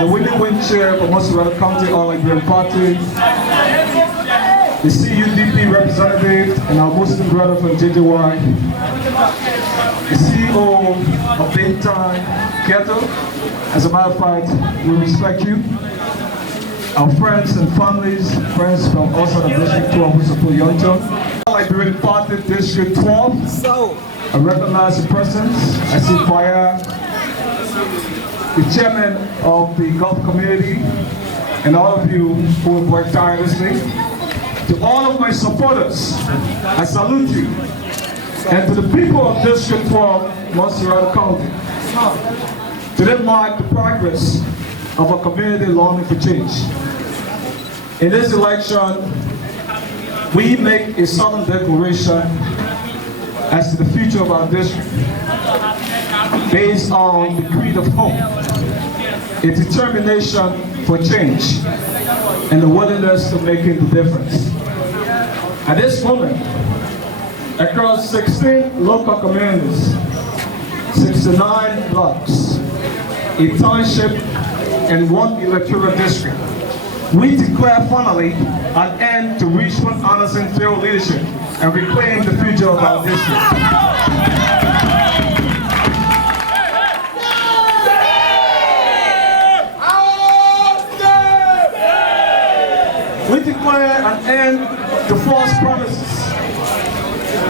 the winning chair for Montserrat County All Liberian Party, the CUDP representative, and our Muslim brother from JJY, the CEO of Daytime Kettle. As a matter of fact, we respect you. Our friends and families, friends from outside of District 12 who support Nyonton. Liberian Party District 12. I recognize the presence. I see Fire, the chairman of the Gulf community, and all of you who have worked tirelessly. To all of my supporters, I salute you. And to the people of District 12, Montserrat County, today mark the progress of a community longing for change. In this election, we make a solemn declaration as to the future of our district based on the creed of hope, a determination for change, and the willingness to make a difference. At this moment, across 16 local communities, 69 blocks, a township, and 1 electoral district, we declare finally an end to Richmond Anderson failed leadership and reclaim the future of our district. We declare an end to false promises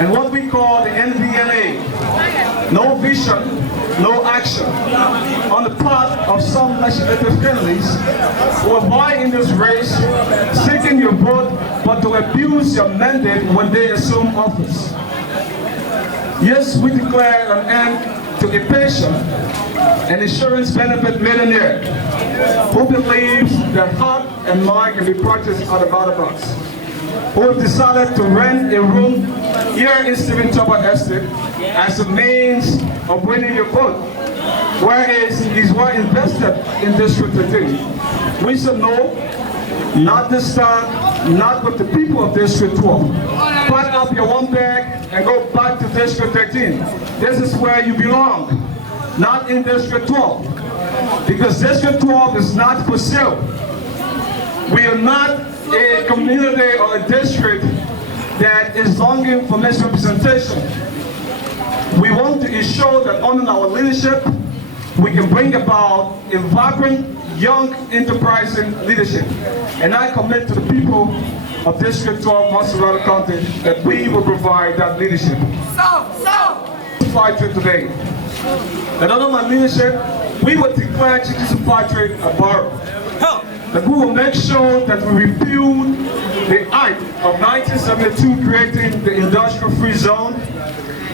and what we call the NVNA, no vision, no action, on the part of some legislative candidates who are vying in this race, seeking your vote, but to abuse your mandate when they assume office. Yes, we declare an end to a patient and insurance benefit millionaire who believes that heart and mind can be purchased out of other box, who have decided to rent a room here in Stephen Tupper Estate as a means of winning your vote, whereas he's well invested in District 13. We said no, not this time, not with the people of District 12. Pack up your one bag and go back to District 13. This is where you belong, not in District 12. Because District 12 is not for sale. We are not a community or a district that is longing for misrepresentation. We want to ensure that under our leadership, we can bring about a vibrant, young, enterprising leadership. And I commit to the people of District 12, Montserrat County, that we will provide that leadership. Fight today. That under my leadership, we will declare Chichis Patrick a borough. That we will make sure that we repeal the Act of 1972 creating the industrial free zone,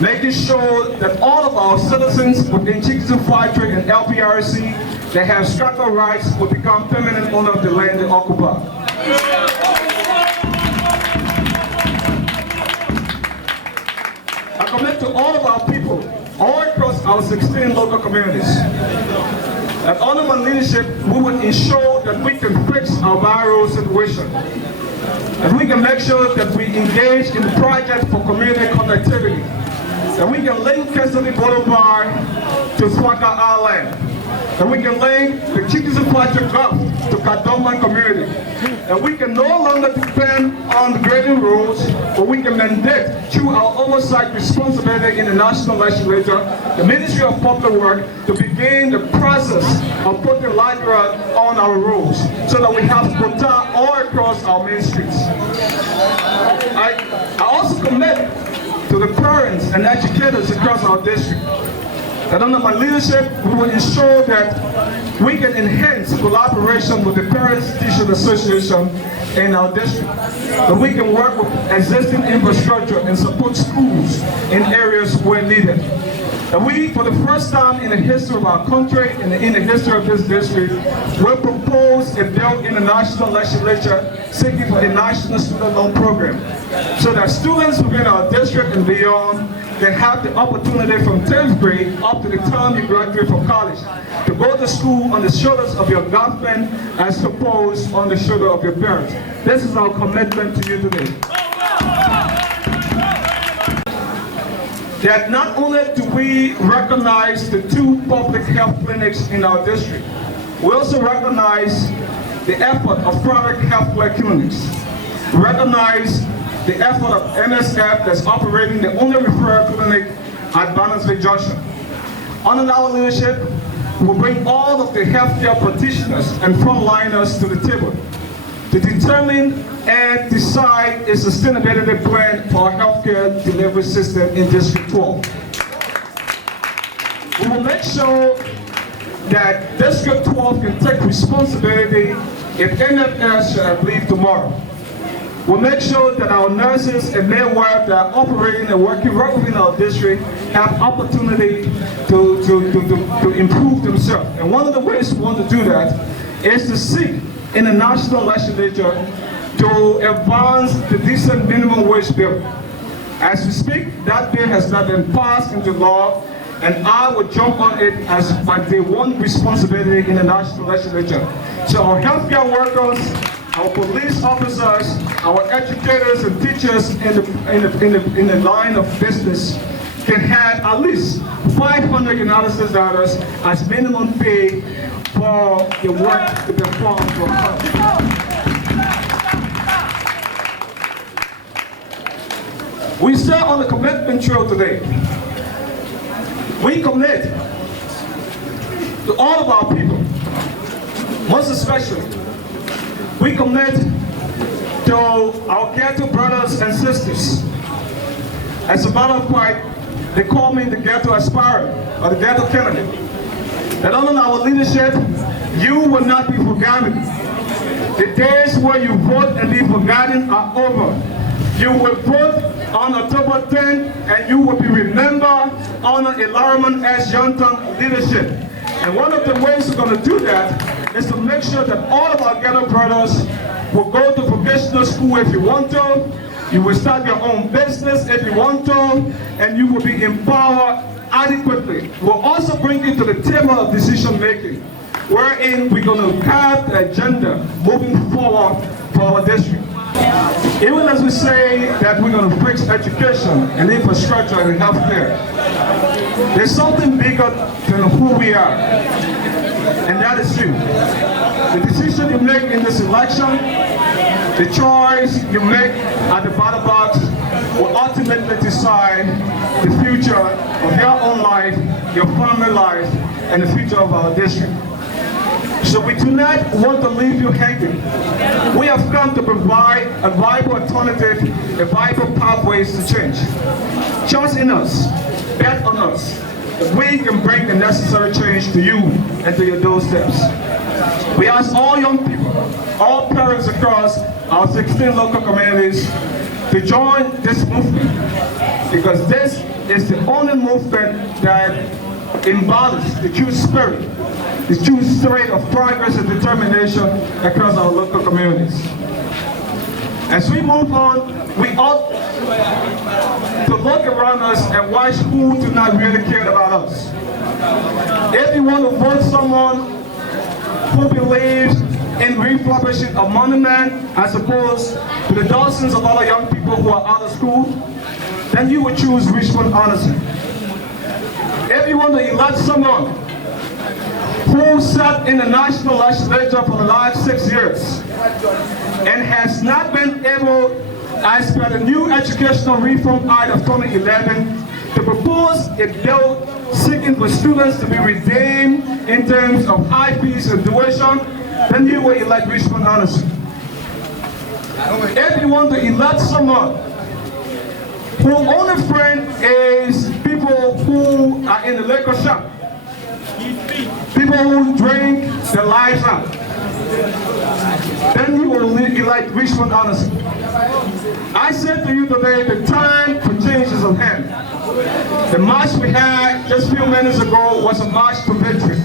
making sure that all of our citizens within Chichis Patrick and LPRC that have structural rights will become permanent owner of the land they occupy. I commit to all of our people, all across our 16 local communities, that under my leadership, we will ensure that we can fix our viral situation. That we can make sure that we engage in projects for community connectivity. That we can link Kesley Boulevard to Swaka Island. That we can link the Chichis Patrick Gulf to Kadoman community. And we can no longer depend on the grading rules, but we can mandate through our oversight responsibility in the National Legislature, the Ministry of Public Works, to begin the process of putting light rod on our roads so that we have quota all across our main streets. I also commit to the parents and educators across our district that under my leadership, we will ensure that we can enhance collaboration with the Parents Teachers Association in our district. That we can work with existing infrastructure and support schools in areas where needed. That we, for the first time in the history of our country and in the history of this district, will propose a bill in the National Legislature seeking for a national student loan program, so that students within our district and beyond can have the opportunity from 10th grade up to the time you graduate from college to go to school on the shoulders of your government as opposed on the shoulder of your parents. This is our commitment to you today. that not only do we recognize the 2 public health clinics in our district, we also recognize the effort of private healthcare clinics. We recognize the effort of MSF that's operating the only referral clinic at Barnesville Junction. Under our leadership, we'll bring all of the healthcare practitioners and frontliners to the table to determine and decide a sustainability plan for our healthcare delivery system in District 12. We will make sure that District 12 can take responsibility if NFS should leave tomorrow. We'll make sure that our nurses and midwives that are operating and working right within our district have opportunity to improve themselves. And one of the ways we want to do that is to seek in the national legislature to advance the decent minimum wage bill. As we speak, that bill has not been passed into law, and I will jump on it as my day 1 responsibility in the national legislature. So our healthcare workers, our police officers, our educators and teachers in the line of business can have at least $500 United States dollars as minimum pay for the work to perform for us. We start on the commitment trail today. We commit to all of our people, most especially, we commit to our ghetto brothers and sisters. As a matter of fact, they call me the ghetto aspirant, or the ghetto candidate. That under our leadership, you will not be forgotten. The days where you vote and be forgotten are over. You will vote on October 10th, and you will be remembered under a Laraamand as Nyonton leadership. And one of the ways we're going to do that is to make sure that all of our ghetto brothers will go to vocational school if you want to, you will start your own business if you want to, and you will be empowered adequately. We'll also bring you to the table of decision making, wherein we're going to have the agenda moving forward for our district. Even as we say that we're going to fix education and infrastructure and healthcare, there's something bigger than who we are, and that is you. The decision you make in this election, the choice you make at the ballot box will ultimately decide the future of your own life, your family life, and the future of our district. So we do not want to leave you hanging. We have come to provide a viable alternative, a viable pathways to change. Trust in us, bet on us, that we can bring the necessary change to you and to your doorsteps. We ask all young people, all parents across our 16 local communities to join this movement, because this is the only movement that embodies the true spirit, the true spirit of progress and determination across our local communities. As we move on, we ought to look around us and watch who do not really care about us. If you want to vote someone who believes in refurbishing a monument as opposed to the dozens of other young people who are out of school, then you would choose Richmond Anderson. If you want to elect someone who sat in the national legislature for the last 6 years and has not been able, as per the new Educational Reform Act of 2011, to propose a bill seeking for students to be redeemed in terms of high fees and tuition, then you will elect Richmond Anderson. If you want to elect someone whose only friend is people who are in the liquor shop, people who drink their lives out, then you will elect Richmond Anderson. I said to you today, the time for change is at hand. The march we had just a few minutes ago was a march to victory.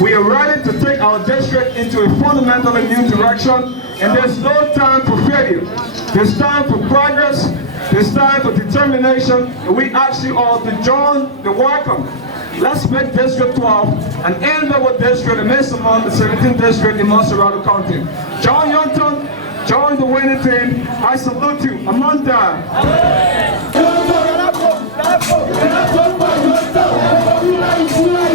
We are ready to take our district into a fundamentally new direction, and there's no time for failure. There's time for progress, there's time for determination, and we ask you all to join the welcome. Let's make District 12 an enviable district amidst among the 17th district in Monserrate County. Join Nyonton, join the winning team. I salute you. Amanda. Enough for yourself.